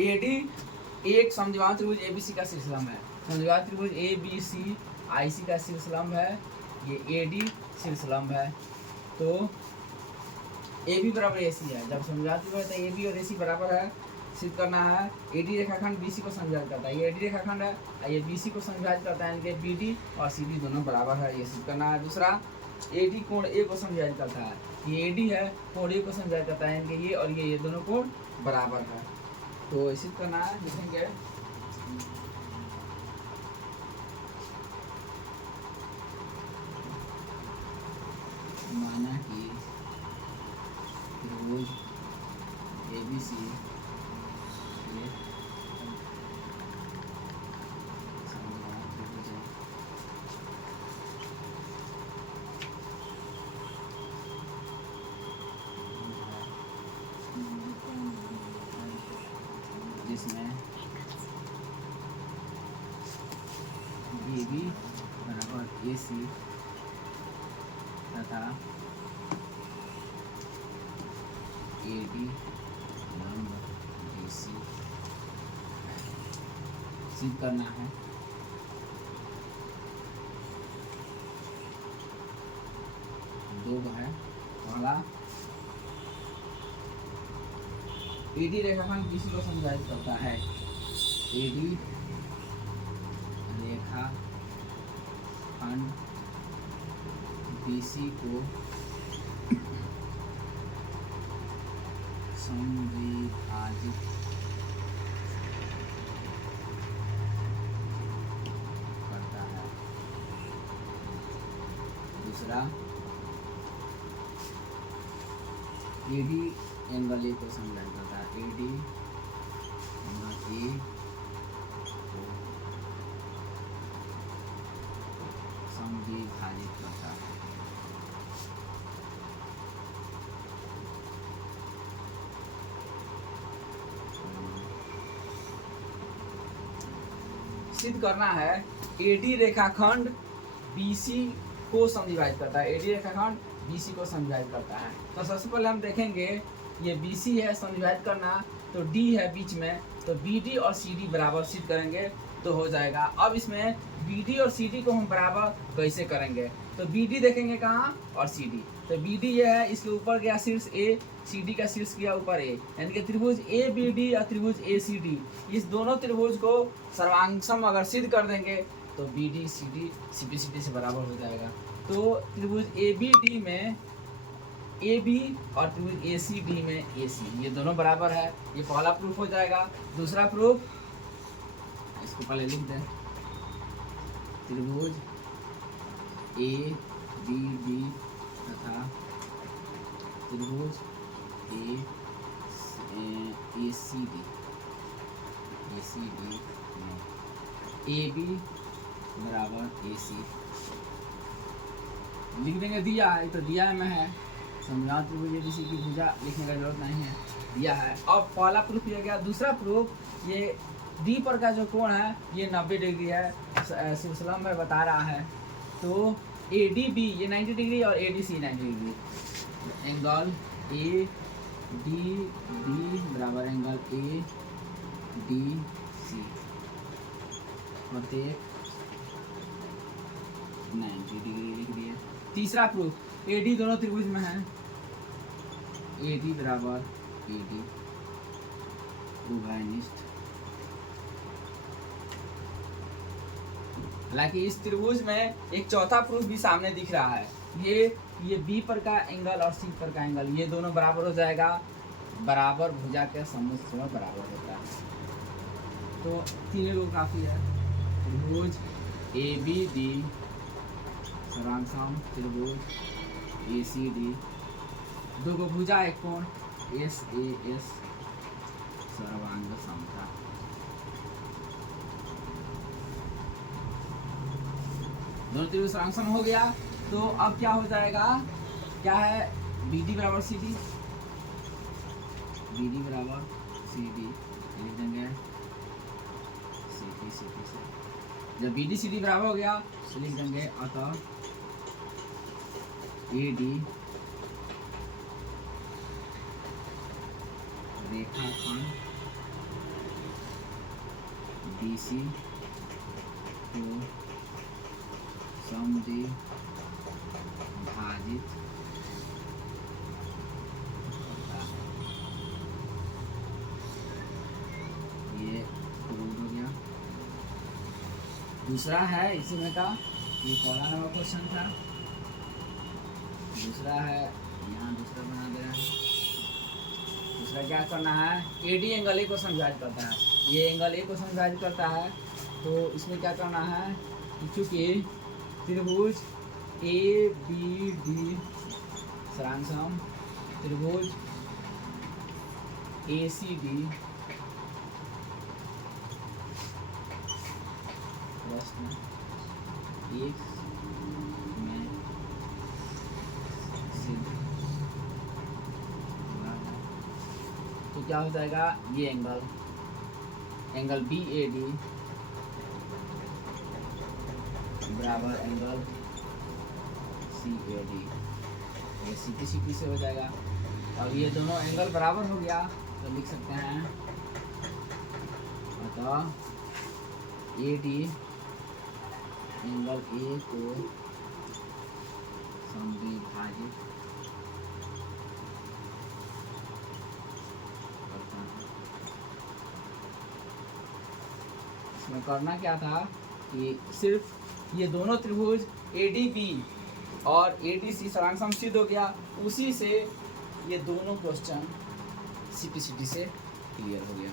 AD एक समद्विबाहु त्रिभुज ABC का शीर्षलंब है। समद्विबाहु त्रिभुज एबीसी आईसी का शीर्षलंब है, ये एडी शीर्षलंब है। तो ए बी बराबर ए सी है। जब समद्विबाहु त्रिभुज है ए बी और ए सी बराबर है, सिद्ध करना है। एडी रेखाखंड बीसी को समविभाजित करता है, ये एडी रेखाखंड है, ये बीसी को समविभाजित करता है, इनके बीडी और सीडी दोनों बराबर है, ये सिद्ध करना है। दूसरा, एडी कोण ए को समविभाजित करता है, ये एडी है, कोण ए को समविभाजित करता है, इनके ये और ये दोनों कोण बराबर है। तो सिद्ध करना है, लिखेंगे माना कि त्रिभुज एबीसी जिसमें बी बराबर ए सी तथा ए डी लंब बी सी सिद्ध करना है। दो है, पहला एडी रेखाखंड बीसी को समविभाजित करता है, एडी रेखाखंड बीसी को समविभाजित करता है। दूसरा, एडी एंगल ए को समविभाजित करता है, एडी एंगल ए को समविभाजित करता है। सिद्ध करना है, एडी रेखाखंड बीसी को समविभाजित करता है, एडी रेखाखंड बीसी को समविभाजित करता है। तो सबसे पहले हम देखेंगे, ये बीसी है, समविभाजित करना, तो डी है बीच में, तो बीडी और सीडी बराबर सिद्ध करेंगे तो हो जाएगा। अब इसमें बीडी और सीडी को हम बराबर कैसे करेंगे, तो बीडी देखेंगे कहाँ और सीडी, तो बीडी ये है, इसके ऊपर गया शीर्ष ए, सीडी का शीर्ष गया ऊपर ए, यानी कि त्रिभुज ए बी डी और त्रिभुज ए सी डी, इस दोनों त्रिभुज को सर्वांगसम अगर सिद्ध कर देंगे तो B D C D C B C D से बराबर हो जाएगा। तो त्रिभुज ए बी डी में ए बी और त्रिभुज ए सी डी में ए सी, ये दोनों बराबर है, ये पहला प्रूफ हो जाएगा। दूसरा प्रूफ, इसको पहले लिख दें, त्रिभुज ए बी डी तथा त्रिभुज ए सी डी में ए बी बराबर ए सी लिख देंगे, दिया है तो दिया में है, समझाओ त्रिभुज एबीसी की भुजा लिखने का जरूरत नहीं है, दिया है। अब पहला प्रूफ ये गया। दूसरा प्रूफ, ये डी पर का जो कोण है ये 90 डिग्री है, शीर्षलंब में बता रहा है, तो ए डी बी ये 90 डिग्री और A D C 90 degree, angle A D B बराबर एंगल ए डी सी प्रत्येक 90 डिग्री लिख दिए। तीसरा प्रूफ, ए डी दोनों त्रिभुज में है, ए डी बराबर ए डी उभयनिष्ठ, हालांकि इस त्रिभुज में एक चौथा प्रूफ भी सामने दिख रहा है, ये बी पर का एंगल और सी पर का एंगल ये दोनों बराबर हो जाएगा, बराबर भुजा के समुच्चय में बराबर होता है। तो तीनों को काफी है, त्रिभुज ए बी डी सर्वांगसम त्रिभुज ए सी डी, दो को भुजा एक कोण एस ए एस सर्वांग समता। दोनों त्रिभुज सर्वांगसम हो गया, तो अब क्या हो जाएगा, क्या है, बी डी बराबर सी डी, बी डी बराबर सी डी लिख देंगे, सी डी से जब बी डी सी डी बराबर हो गया तो लिख देंगे, अतः ए डी रेखाखंड BC को समद्विभाजित करता है। ये प्रूव हो गया। दूसरा है इसी में का, ये पहला नंबर क्वेश्चन था। दूसरा है, यहाँ दूसरा बना दे रहा है। दूसरा क्या करना है, AD एंगल A को समद्विभाजित करता है। ये एंगल A को समद्विभाजित करता है, तो इसमें क्या करना है, चूँकि त्रिभुज ABD सारांशम त्रिभुज ACD प्रश्न एक में सिद्ध हुआ है। तो क्या हो जाएगा, ये एंगल BAD बराबर एंगल CAD, ये CP से हो जाएगा। अब ये दोनों एंगल बराबर हो गया तो लिख सकते हैं, अतः AD एंगल A को समद्विभाजित करता है। इसमें करना क्या था कि सिर्फ ये दोनों त्रिभुज ADB और ADC सारांशम सिद्ध हो गया, उसी से ये दोनों क्वेश्चन CPCT से क्लियर हो गया।